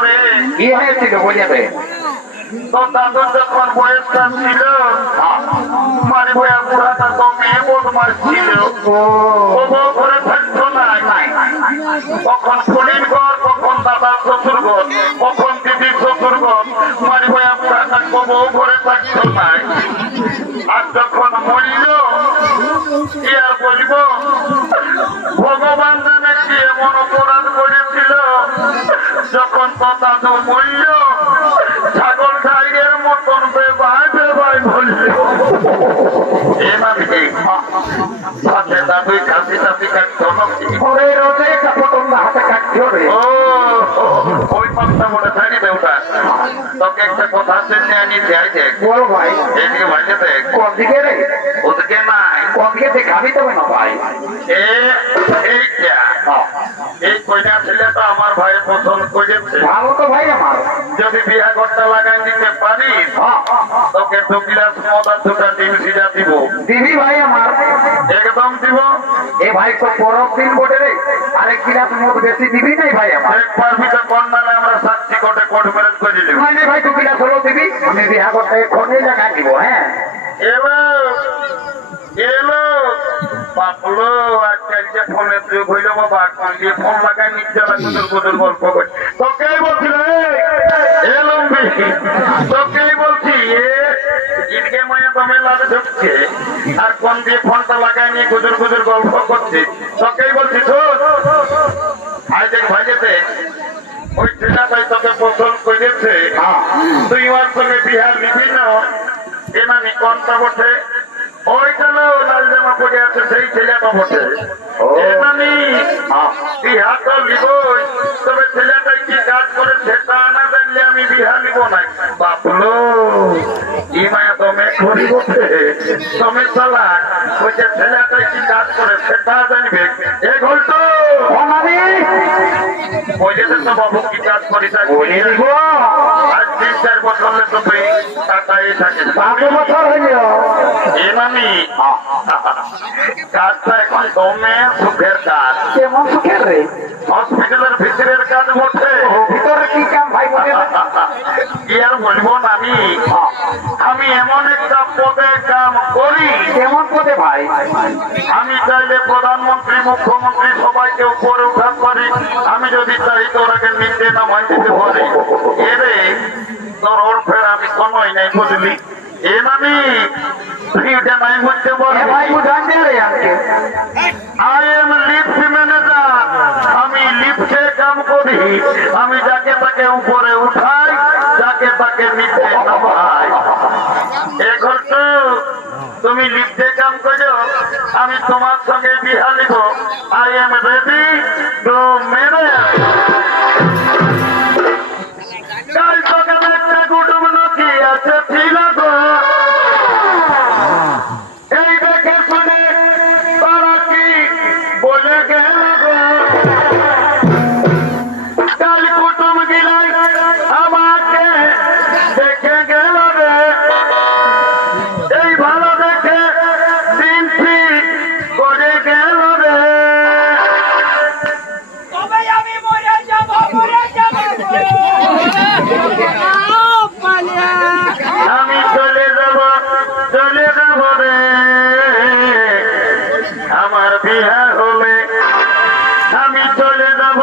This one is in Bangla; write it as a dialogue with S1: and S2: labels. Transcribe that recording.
S1: হয়েছিল বলে দে
S2: তো যখন বয়সটা ছিল মানে বয়া বুড়াটা তো মেয়ে বদমাস ছিল। ও। বউ ঘরে থাকতো না। কখন ঘর কখন দাদার শ্বশুর ঘর কখন দিদির শ্বশুর ঘর মানে বয়া বুড়াটা তো বউ ঘরে থাকতো না। আর যখন মরিল কি আর বলব? ভগবান জানে কি এমন অপরাধ করেছিল যখন কথা তো মরিল ছাগল গাইয়ের মতন বেবাই বেবাই তোকে একটা কথা জন্য আনি যাই দেখ।
S1: বল ভাই।
S2: এদিকে ভাইকে দেখ।
S1: কোন দিকে রে?
S2: ওদিকে নাই।
S1: কোন দিকে দেখাবি তবে না ভাই
S2: এ এই কইনা ছেলে তো আমার ভাই পছন্দ করেছে
S1: ভালো তো ভাই আমার।
S2: যদি বিয়া করতে লাগাই দিতে পারিস
S1: হ্যাঁ,
S2: তোকে দু গিলাস মদ দুটা ডিম সিজা দিব।
S1: দিবি ভাই আমার।
S2: একদম দিব?
S1: এ ভাই তো পরব দিন বটে রে। আরেক গিলাস মদ বেশি দিবি নাই ভাই আমার।
S2: এক পারবি তো কোন নালে আমরা সাক্ষী কোটে কোর্ট ম্যারেজ করে দিব।
S1: নাই নাই ভাই দু গিলাস হলো দিবি। আমি বিহা করতে এক্ষণে জায়গা দিব হ্যাঁ।
S2: এলো এলো। বাপলো আজকাল যে ফোনের যুগ হইল বাবা দিয়ে ফোন লাগাই না কুদুর কুদুর গল্প করে তোকেই বলছি এ ইটকে মায়া দমে লাগে ঢুকছে। আর কোন দিয়ে ফোনটা লাগাই নিয়ে গুজুর গুজুর গল্প করছে? তোকেই বলছি শোন ওই ছেলেটাই তোকে পছন্দ করেছে
S1: হ্যাঁ।
S2: তুই ওর সঙ্গে বিহার নিবি না। এমানি কোনটা বটে? ওইটা না জামা পরে আছে সেই ছেলেটা বটে। বিহার তো নিবই তবে ছেলেটা কি কাজ করে সেটা না জানলে আমি বিহার নিব না বাপলো কি মায়া তুমি ঘুরি বসে তুমি চালাক ওই যে ছেলেটা কি কাজ করে সেটা জানবে। এ ঘন্ট বলেছে তো বাবু কি কাজ করি আজ তিন চার বছর থাকে। কাজটা এখন দমে সুখের কাজ।
S1: কেমন সুখের রে?
S2: হসপিটালের ভিতরের কাজ বলছে
S1: ভিতরে কি
S2: কি আর বলব আমি আমি এমন একটা পদে কাম করি।
S1: কেমন পদে ভাই?
S2: আমি চাইলে প্রধানমন্ত্রী মুখ্যমন্ত্রী সবাইকে উপরে উঠাতে পারি। আমি যদি চাই তো ওরাকে নিচে নামাই দিতে পারি। এরে তোর ওর ফের আমি কোনোই নাই বুঝলি। এ মামি তুই নাই বুঝতে
S1: এ ভাই বুঝান দে রে আমাকে
S2: আই এম লিফট ম্যানেজার কাম করি। আমি যাকে তাকে উপরে উঠাই, যাকে তাকে নিচে নামাই। এখন তো তুমি লিখতে কাম করো, আমি তোমার সঙ্গে বিহা নিব I am ready to marriage
S3: আমি
S2: চলে যাব